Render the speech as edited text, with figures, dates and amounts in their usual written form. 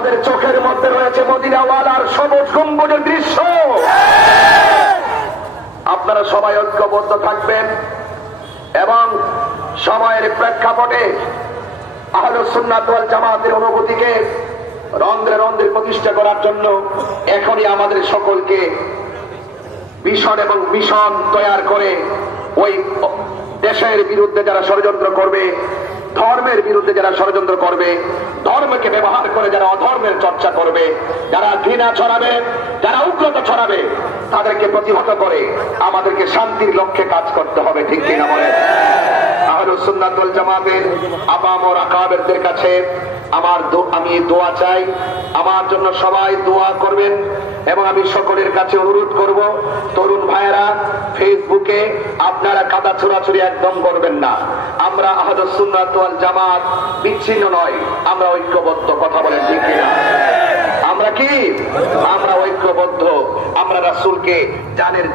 আমাদের চোখের মধ্যে রয়েছে মদিনাওয়ালার সবুজ গম্বুজের দৃশ্য। আপনারা সবাই ঐক্যবদ্ধ থাকবেন এবং সময়ের প্রেক্ষাপটে আহলুস সুন্নাত ওয়াল জামাতের অনুভূতিকে রন্ধ্রে রন্ধ্রে প্রতিষ্ঠা করার জন্য এখনই আমাদের সকলকে ভিশন এবং মিশন তৈরি করে ওই দেশের বিরুদ্ধে যারা ষড়যন্ত্র করবে, ধর্মের বিরুদ্ধে যারা ষড়যন্ত্র করবে, ধর্মকে ব্যবহার করে যারা অধর্মের চর্চা করবে, যারা ঘৃণা ছড়াবে, যারা উগ্রতা ছড়াবে, তাদেরকে প্রতিহত করে আমাদেরকে শান্তির লক্ষ্যে কাজ করতে হবে। ঠিক কিনা বলেন? আহলুস সুন্নাত ওয়াল জামাতের আপামর আকাবেরদের কাছে আমি দোয়া চাই, আমার জন্য সবাই দোয়া করবেন। এবং আমি সকলের কাছে অনুরোধ করব, তরুণ ভাইয়েরা ফেসবুকে আপনারা কাদা ছোড়াছুড়ি একদম করবেন না। আমরা আহলুস সুন্নাত ওয়াল জামাত বিচ্ছিন্ন নয়, আমরা ঐক্যবদ্ধ। কথা বলেন ঠিক কিনা? আমরা কি? আমরা ঐক্যবদ্ধ। আমরা রাসূলকে জানের